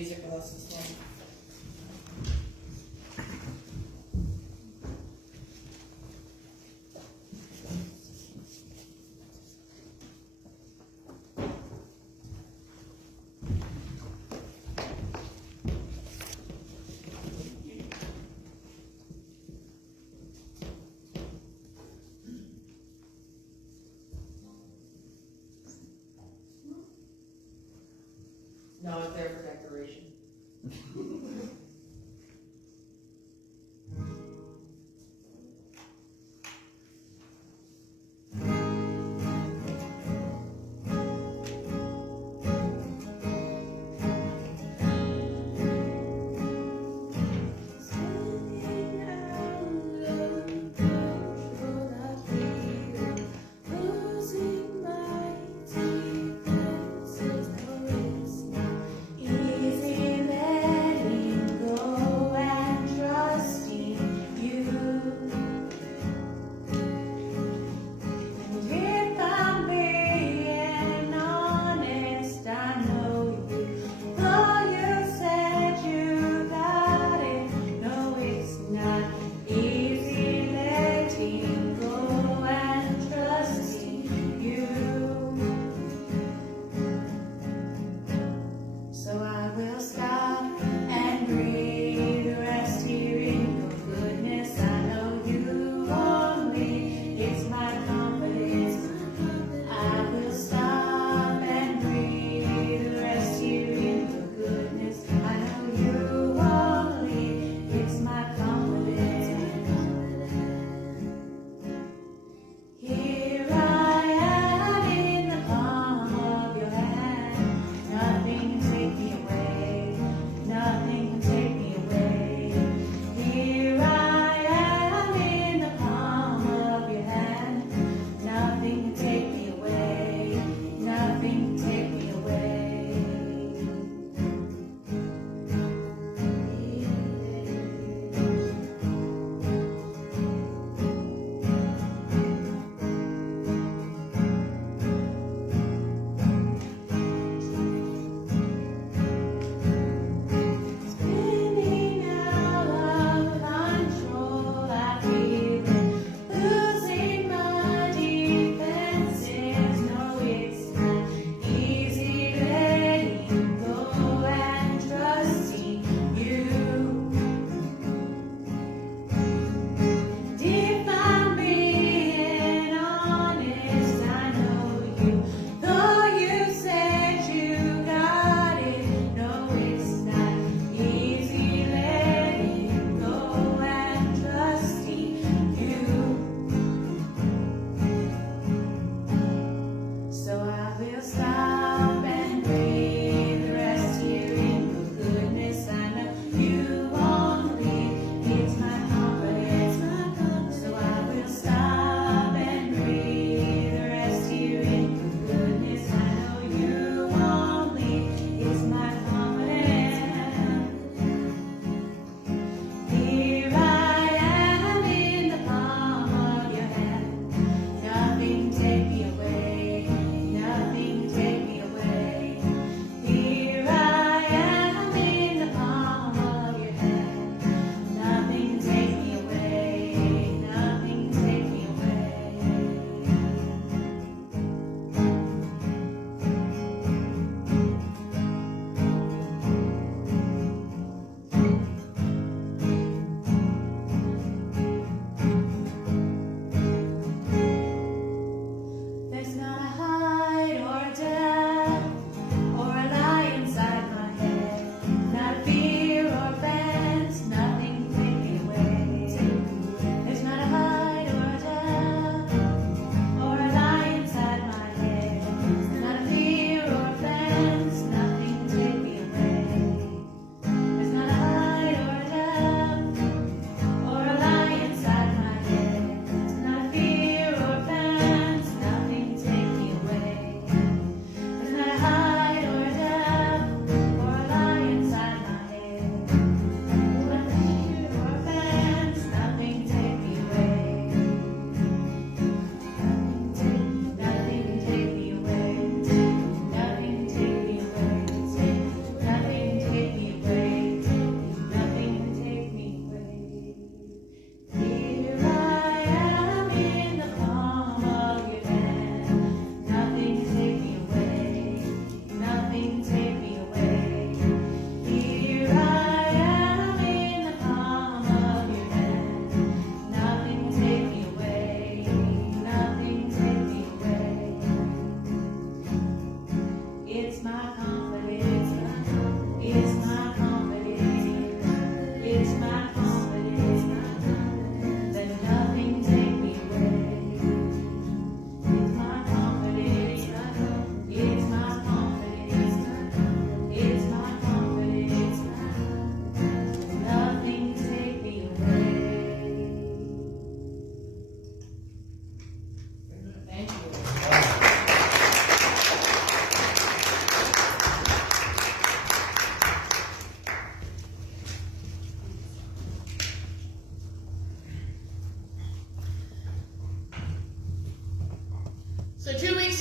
music with us this morning. No, it's there for decoration. Easy letting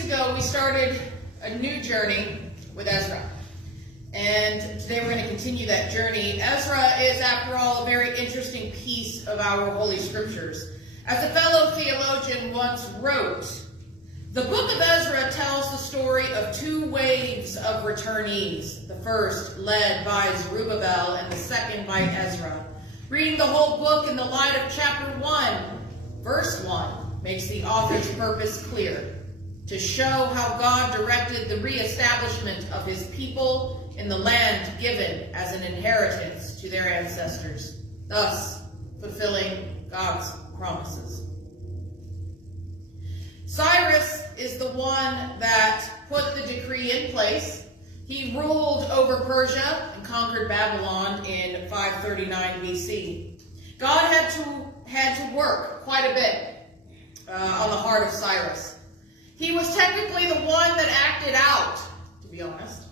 ago, we started a new journey with Ezra. And today we're going to continue that journey. Ezra is, after all, a very interesting piece of our Holy Scriptures. As a fellow theologian once wrote, the book of Ezra tells the story of two waves of returnees, the first led by Zerubbabel and the second by Ezra. Reading the whole book in the light of chapter 1, verse 1, makes the author's purpose clear: to show how God directed the reestablishment of his people in the land given as an inheritance to their ancestors, thus fulfilling God's promises. Cyrus is the one that put the decree in place. He ruled over Persia and conquered Babylon in 539 BC. God had to work quite a bit on the heart of Cyrus. He was technically the one that acted out, to be honest.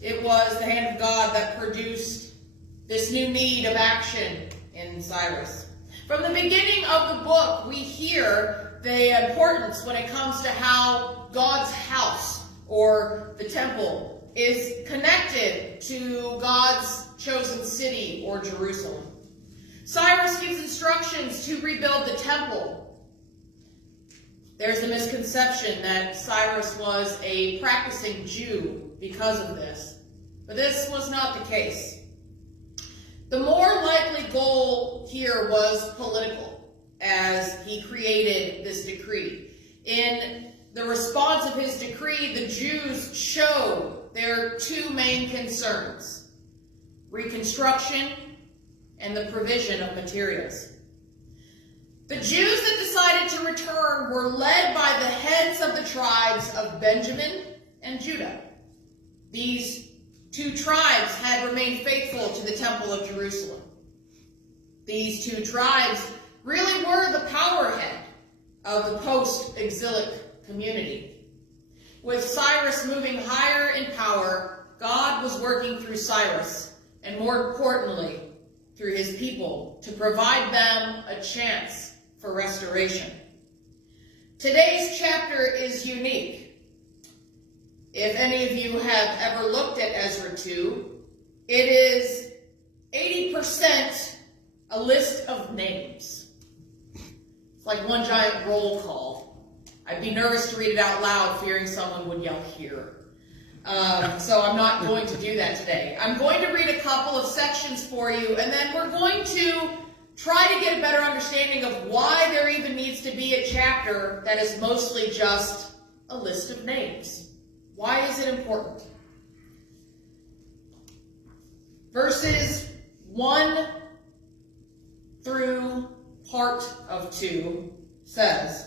It was the hand of God that produced this new need of action in Cyrus. From the beginning of the book, we hear the importance when it comes to how God's house, or the temple, is connected to God's chosen city, or Jerusalem. Cyrus gives instructions to rebuild the temple. There's a misconception that Cyrus was a practicing Jew because of this, but this was not the case. The more likely goal here was political, as he created this decree. In the response of his decree, the Jews showed their two main concerns: reconstruction and the provision of materials. The Jews that decided to return were led by the heads of the tribes of Benjamin and Judah. These two tribes had remained faithful to the Temple of Jerusalem. These two tribes really were the powerhead of the post-exilic community. With Cyrus moving higher in power, God was working through Cyrus, and more importantly, through his people, to provide them a chance for restoration. Today's chapter is unique. If any of you have ever looked at Ezra 2, it is 80% a list of names. It's like one giant roll call. I'd be nervous to read it out loud, fearing someone would yell here. So I'm not going to do that today. I'm going to read a couple of sections for you, and then we're going to try to get a better understanding of why there even needs to be a chapter that is mostly just a list of names. Why is it important? Verses 1 through part of 2 says,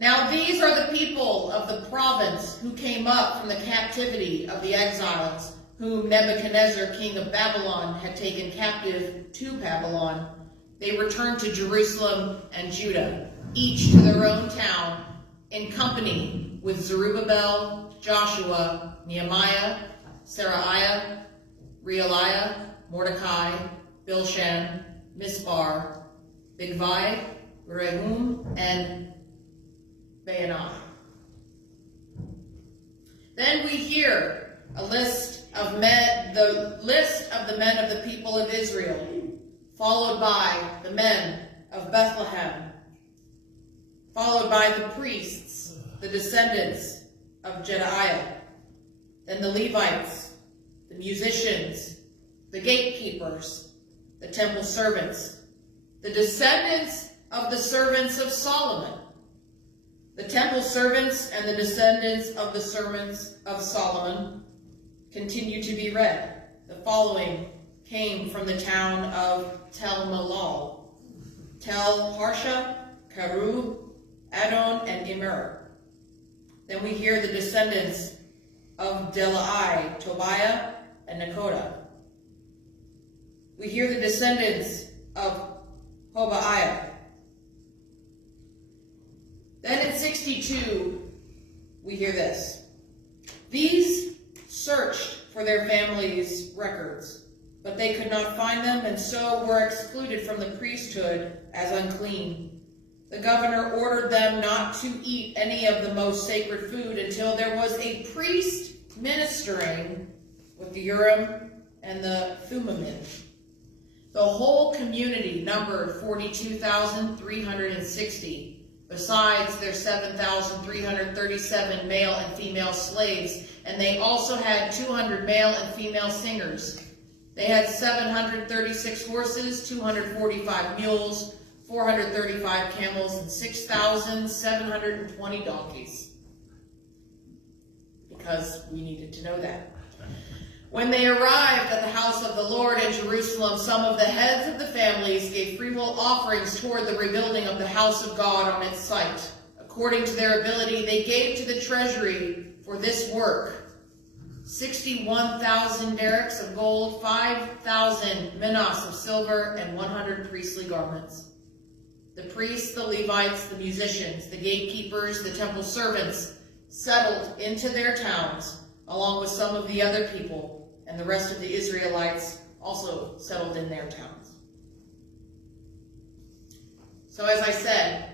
"Now these are the people of the province who came up from the captivity of the exiles, whom Nebuchadnezzar, king of Babylon, had taken captive to Babylon. They returned to Jerusalem and Judah, each to their own town, in company with Zerubbabel, Joshua, Nehemiah, Seraiah, Realiah, Mordecai, Bilshan, Mispar, Bigvai, Rehum, and Baanah." Then we hear the list of the men of the people of Israel, followed by the men of Bethlehem, followed by the priests, the descendants of Jedaiah, then the Levites, the musicians, the gatekeepers, the temple servants, the descendants of the servants of Solomon. The temple servants and the descendants of the servants of Solomon continue to be read. The following came from the town of Tel Malal: Tel Harsha, Karub, Adon, and Immer. Then we hear the descendants of Delai, Tobiah, and Nekoda. We hear the descendants of Hobaiah. Then in 62, we hear this: "These searched for their families' records, but they could not find them, and so were excluded from the priesthood as unclean. the governor ordered them not to eat any of the most sacred food until there was a priest ministering with the Urim and the Thummim. The whole community numbered 42,360, besides their 7,337 male and female slaves, and they also had 200 male and female singers. They had 736 horses, 245 mules, 435 camels, and 6,720 donkeys. Because we needed to know that. When they arrived at the house of the Lord in Jerusalem, some of the heads of the families gave freewill offerings toward the rebuilding of the house of God on its site. According to their ability, they gave to the treasury for this work 61,000 derricks of gold, 5,000 minas of silver, and 100 priestly garments. The priests, the Levites, the musicians, the gatekeepers, the temple servants settled into their towns, along with some of the other people, and the rest of the Israelites also settled in their towns. So as I said,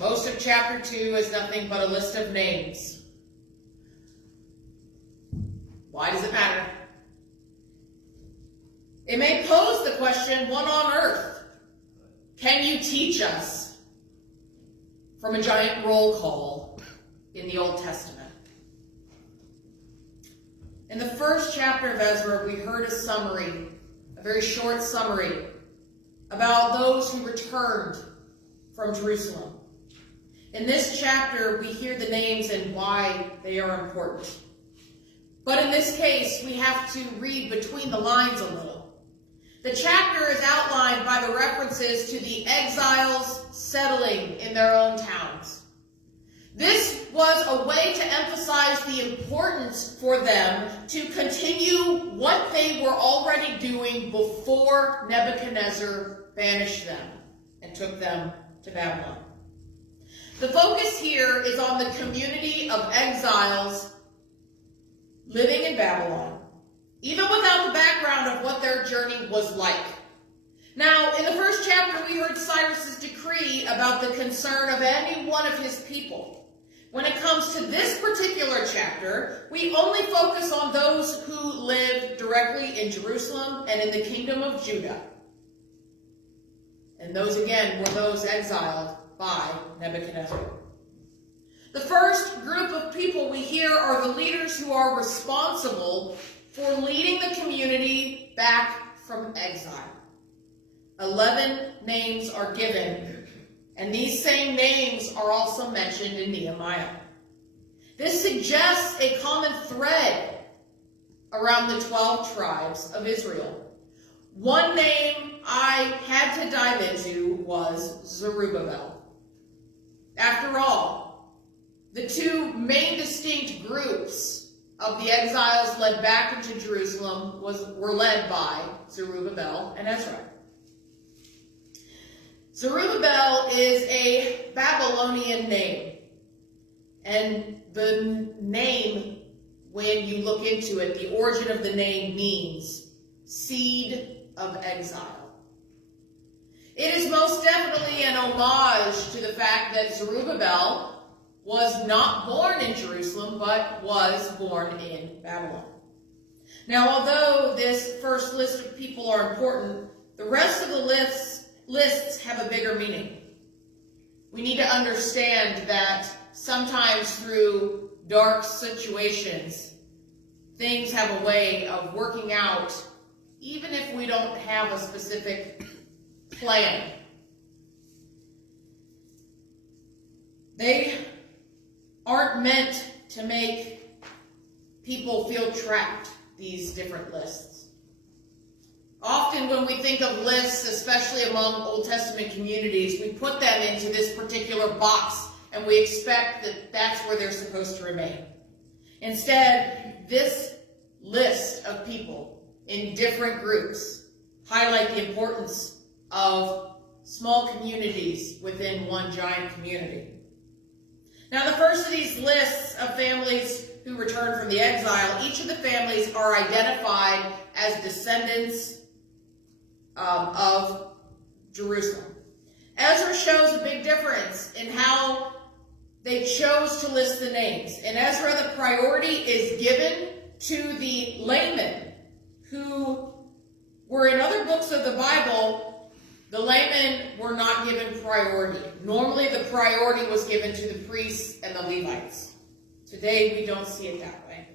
most of chapter 2 is nothing but a list of names. Why does it matter? It may pose the question, what on earth can you teach us from a giant roll call in the Old Testament? In the first chapter of Ezra, we heard a summary, a very short summary, about those who returned from Jerusalem. In this chapter, we hear the names and why they are important. But in this case, we have to read between the lines a little. The chapter is outlined by the references to the exiles settling in their own towns. This was a way to emphasize the importance for them to continue what they were already doing before Nebuchadnezzar banished them and took them to Babylon. The focus here is on the community of exiles living in Babylon, even without the background of what their journey was like. Now, in the first chapter, we heard Cyrus's decree about the concern of any one of his people. When it comes to this particular chapter, we only focus on those who lived directly in Jerusalem and in the kingdom of Judah. And those, again, were those exiled by Nebuchadnezzar. The first group of people we hear are the leaders who are responsible for leading the community back from exile. 11 names are given, and these same names are also mentioned in Nehemiah. This suggests a common thread around the 12 tribes of Israel. One name I had to dive into was Zerubbabel. After all, the two main distinct groups of the exiles led back into Jerusalem were led by Zerubbabel and Ezra. Zerubbabel is a Babylonian name, and the name, when you look into it, the origin of the name means seed of exile. It is most definitely an homage to the fact that Zerubbabel was not born in Jerusalem, but was born in Babylon. Now, although this first list of people are important, the rest of the lists have a bigger meaning. We need to understand that sometimes through dark situations, things have a way of working out, even if we don't have a specific plan. They aren't meant to make people feel trapped, these different lists. Often when we think of lists, especially among Old Testament communities, we put them into this particular box and we expect that that's where they're supposed to remain. Instead, this list of people in different groups highlight the importance of small communities within one giant community. Now, the first of these lists of families who returned from the exile, each of the families are identified as descendants of Jerusalem. Ezra shows a big difference in how they chose to list the names. In Ezra, the priority is given to the laymen who were in other books of the Bible. The laymen were not given priority. Normally, the priority was given to the priests and the Levites. Today, we don't see it that way.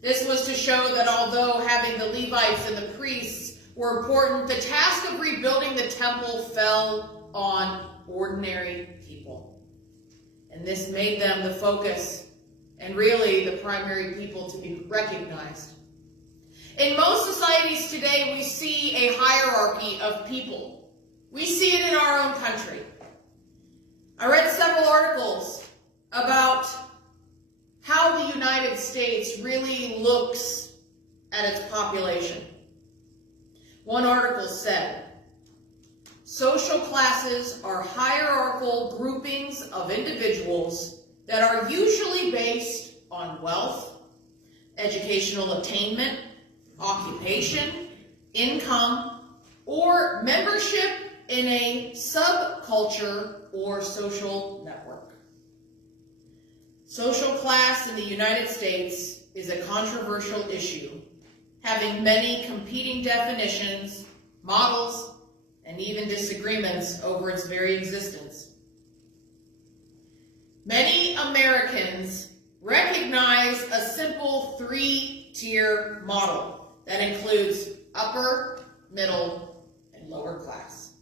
This was to show that although having the Levites and the priests were important, the task of rebuilding the temple fell on ordinary people. And this made them the focus and really the primary people to be recognized. In most societies today, we see a hierarchy of people. We see it in our own country. I read several articles about how the United States really looks at its population. One article said, social classes are hierarchical groupings of individuals that are usually based on wealth, educational attainment, occupation, income, or membership in a subculture or social network. Social class in the United States is a controversial issue, having many competing definitions, models, and even disagreements over its very existence. Many Americans recognize a simple three-tier model that includes upper, middle, and lower class.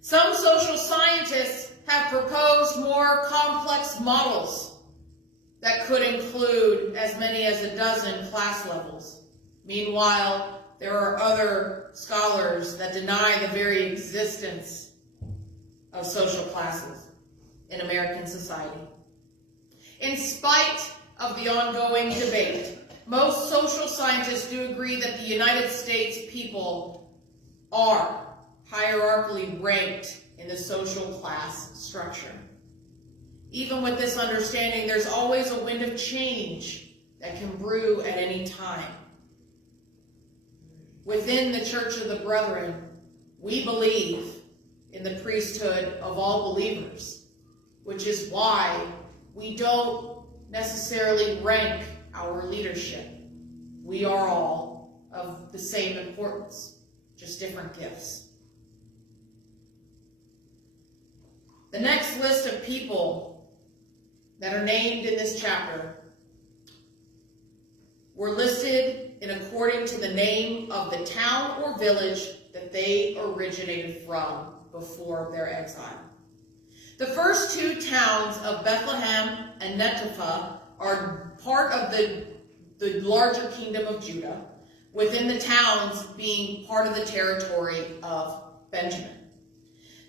Some social scientists have proposed more complex models that could include as many as a dozen class levels. Meanwhile, there are other scholars that deny the very existence of social classes in American society. In spite of the ongoing debate, most social scientists do agree that the United States people are hierarchically ranked in the social class structure. Even with this understanding, there's always a wind of change that can brew at any time. Within the Church of the Brethren, we believe in the priesthood of all believers, which is why we don't necessarily rank our leadership. We are all of the same importance, just different gifts. The next list of people that are named in this chapter were listed in according to the name of the town or village that they originated from before their exile. The first two towns of Bethlehem and Netopha are part of the larger kingdom of Judah, within the towns being part of the territory of Benjamin.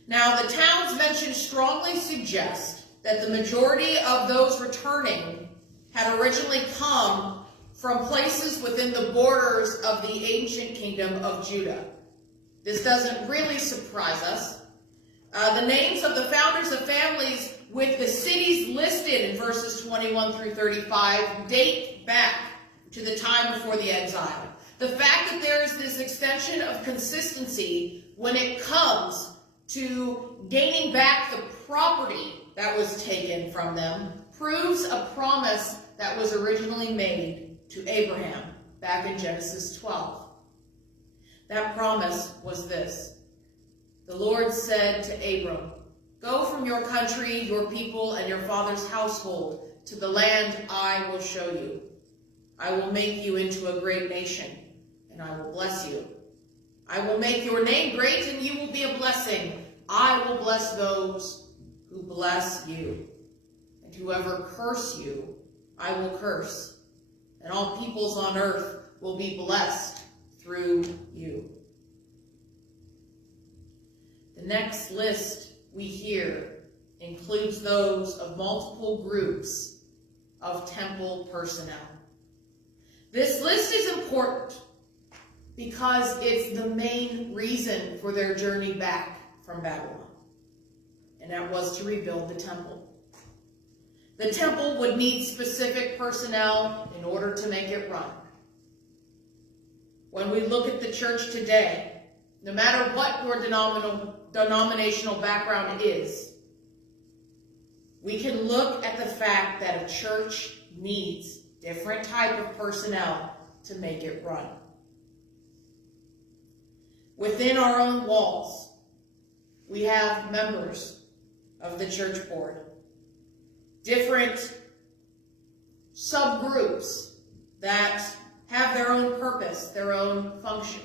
Now, the towns mentioned strongly suggest that the majority of those returning had originally come from places within the borders of the ancient kingdom of Judah. This doesn't really surprise us. The names of the founders of families with the cities listed in verses 21 through 35 date back to the time before the exile. The fact that there is this extension of consistency when it comes to gaining back the property that was taken from them proves a promise that was originally made to Abraham back in Genesis 12. That promise was this. The Lord said to Abram, "Go from your country, your people, and your father's household to the land I will show you. I will make you into a great nation, and I will bless you. I will make your name great, and you will be a blessing. I will bless those who bless you, and whoever curse you, I will curse. And all peoples on earth will be blessed through you." The next list we hear includes those of multiple groups of temple personnel. This list is important because it's the main reason for their journey back from Babylon, and that was to rebuild the temple. The temple would need specific personnel in order to make it run. When we look at the church today, no matter what your denominational background is, we can look at the fact that a church needs different type of personnel to make it run. Within our own walls, we have members of the church board, different subgroups that have their own purpose, their own function.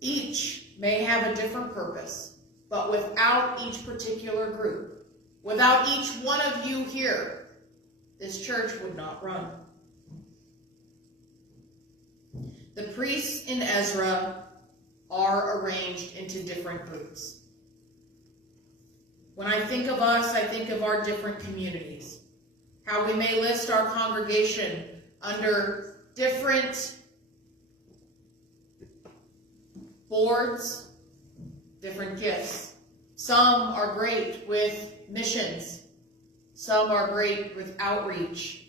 Each may have a different purpose, but without each particular group, without each one of you here, this church would not run. The priests in Ezra are arranged into different groups. When I think of us, I think of our different communities, how we may list our congregation under different boards, different gifts. Some are great with missions. Some are great with outreach.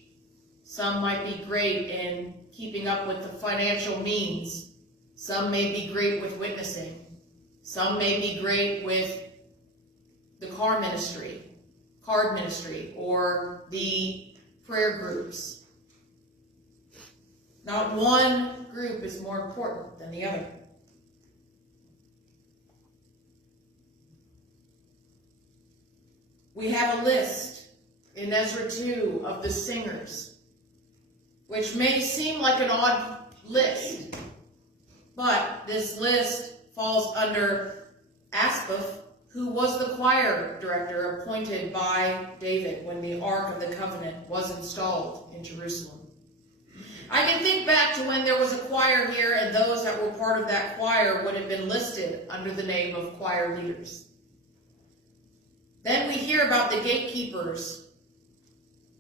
Some might be great in keeping up with the financial means. Some may be great with witnessing. Some may be great with the card ministry, or the prayer groups. Not one group is more important than the other. We have a list in Ezra 2 of the singers, which may seem like an odd list, but this list falls under Asaph, who was the choir director appointed by David when the Ark of the Covenant was installed in Jerusalem. I can think back to when there was a choir here, and those that were part of that choir would have been listed under the name of choir leaders. Then we hear about the gatekeepers,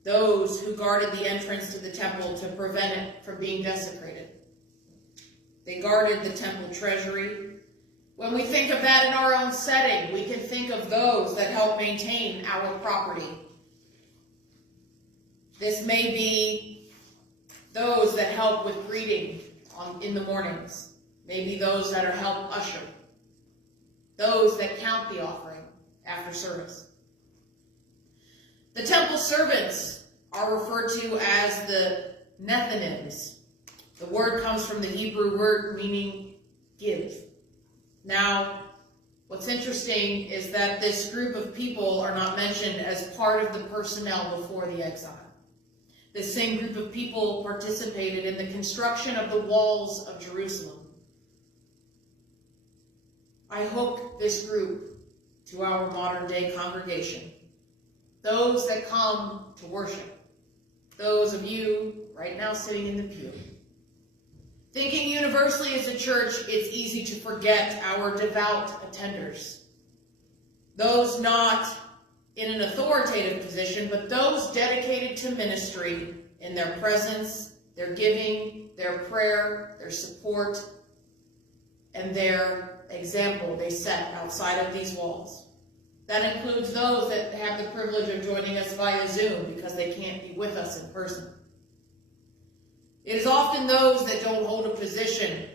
those who guarded the entrance to the temple to prevent it from being desecrated. They guarded the temple treasury. When we think of that in our own setting, we can think of those that help maintain our property. This may be those that help with greeting in the mornings. Maybe those that are help usher. Those that count the offering after service. The temple servants are referred to as the Nethinims. The word comes from the Hebrew word meaning give. Now, what's interesting is that this group of people are not mentioned as part of the personnel before the exile. This same group of people participated in the construction of the walls of Jerusalem. I hook this group to our modern day congregation. Those that come to worship. Those of you right now sitting in the pew. Thinking universally as a church, it's easy to forget our devout attenders. Those not in an authoritative position, but those dedicated to ministry in their presence, their giving, their prayer, their support, and their example they set outside of these walls. That includes those that have the privilege of joining us via Zoom because they can't be with us in person. It is often those that don't hold a position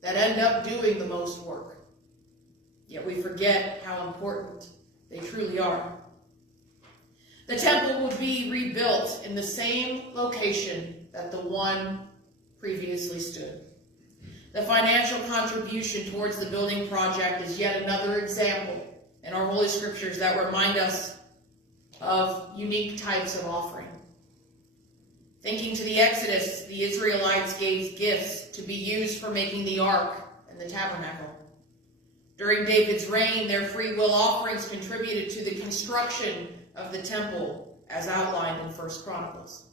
that end up doing the most work. Yet we forget how important they truly are. The temple would be rebuilt in the same location that the one previously stood. The financial contribution towards the building project is yet another example in our Holy Scriptures that remind us of unique types of offering. Thinking to the Exodus, the Israelites gave gifts to be used for making the ark and the tabernacle. During David's reign, their free will offerings contributed to the construction of the temple as outlined in 1 Chronicles.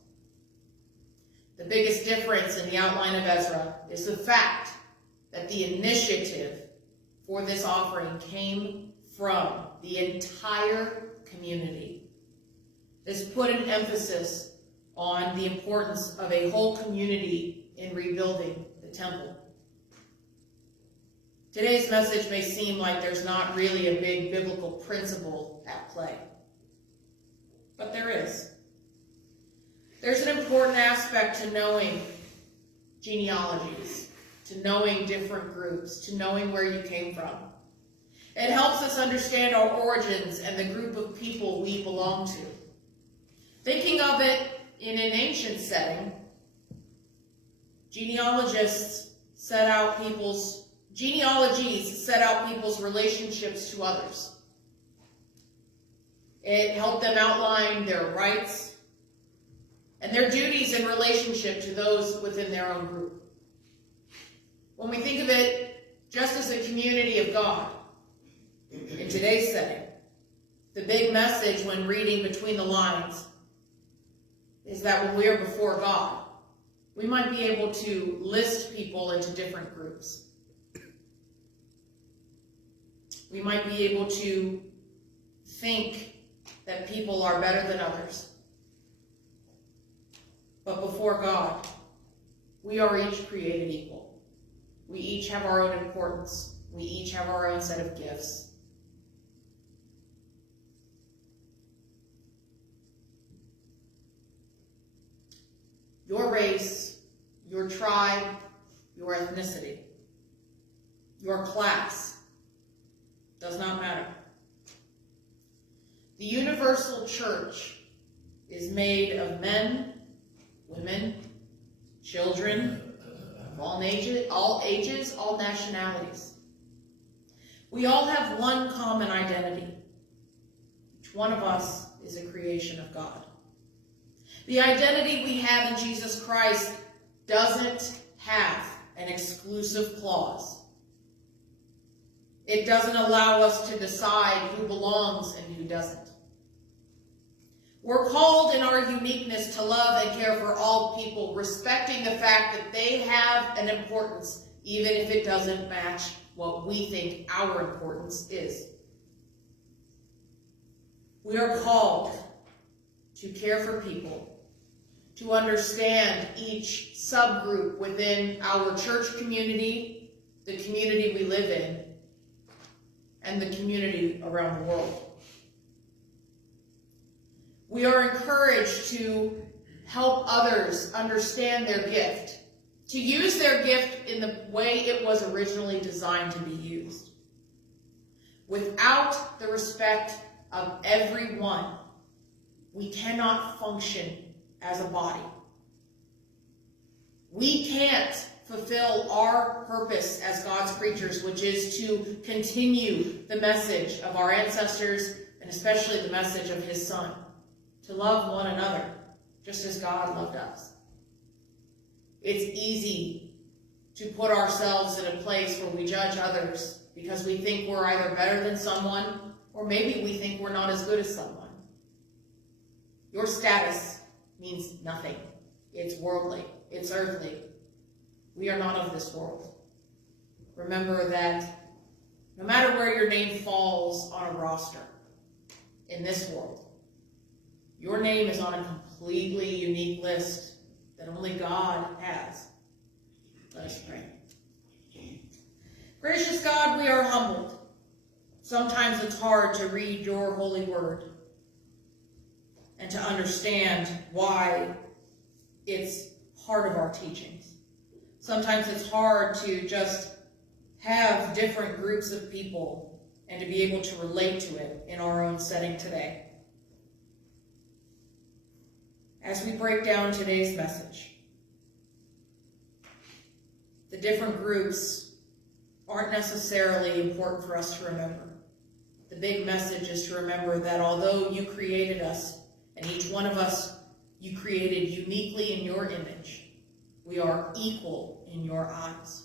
The biggest difference in the outline of Ezra is the fact that the initiative for this offering came from the entire community. This put an emphasis on the importance of a whole community in rebuilding the temple. Today's message may seem like there's not really a big biblical principle at play, but there is. There's an important aspect to knowing genealogies, to knowing different groups, to knowing where you came from. It helps us understand our origins and the group of people we belong to. Thinking of it in an ancient setting, genealogies set out people's relationships to others. It helped them outline their rights and their duties in relationship to those within their own group. When we think of it just as a community of God, in today's setting, the big message when reading between the lines is that when we are before God, we might be able to list people into different groups. We might be able to think that people are better than others. But before God, we are each created equal. We each have our own importance. We each have our own set of gifts. Your race, your tribe, your ethnicity, your class does not matter. The universal church is made of men, women, children, of all ages, all nationalities. We all have one common identity. Each one of us is a creation of God. The identity we have in Jesus Christ doesn't have an exclusive clause. It doesn't allow us to decide who belongs and who doesn't. We're called in our uniqueness to love and care for all people, respecting the fact that they have an importance, even if it doesn't match what we think our importance is. We are called to care for people, to understand each subgroup within our church community, the community we live in, and the community around the world. We are encouraged to help others understand their gift, to use their gift in the way it was originally designed to be used. Without the respect of everyone, we cannot function as a body. We can't fulfill our purpose as God's creatures, which is to continue the message of our ancestors, and especially the message of his Son, to love one another, just as God loved us. It's easy to put ourselves in a place where we judge others because we think we're either better than someone, or maybe we think we're not as good as someone. Your status means nothing. It's worldly. It's earthly. We are not of this world. Remember that no matter where your name falls on a roster in this world, your name is on a completely unique list that only God has. Let us pray. Gracious God, we are humbled. Sometimes it's hard to read your holy word and to understand why it's part of our teachings. Sometimes it's hard to just have different groups of people and to be able to relate to it in our own setting today. As we break down today's message, the different groups aren't necessarily important for us to remember. The big message is to remember that although you created us, and each one of us you created uniquely in your image, we are equal in your eyes.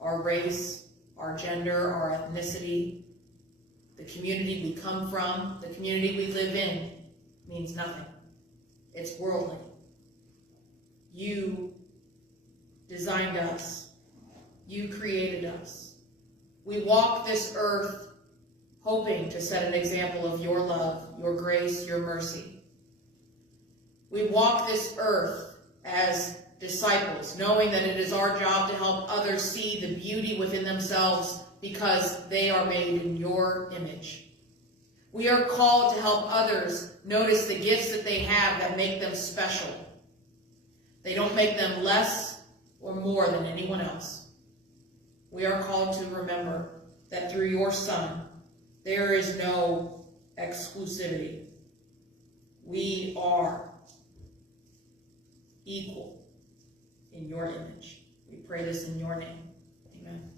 Our race, our gender, our ethnicity, the community we come from, the community we live in, means nothing. It's worldly. You designed us. You created us. We walk this earth hoping to set an example of your love, your grace, your mercy. We walk this earth as disciples, knowing that it is our job to help others see the beauty within themselves because they are made in your image. We are called to help others notice the gifts that they have that make them special. They don't make them less or more than anyone else. We are called to remember that through your Son, there is no exclusivity. We are equal in your image. We pray this in your name. Amen.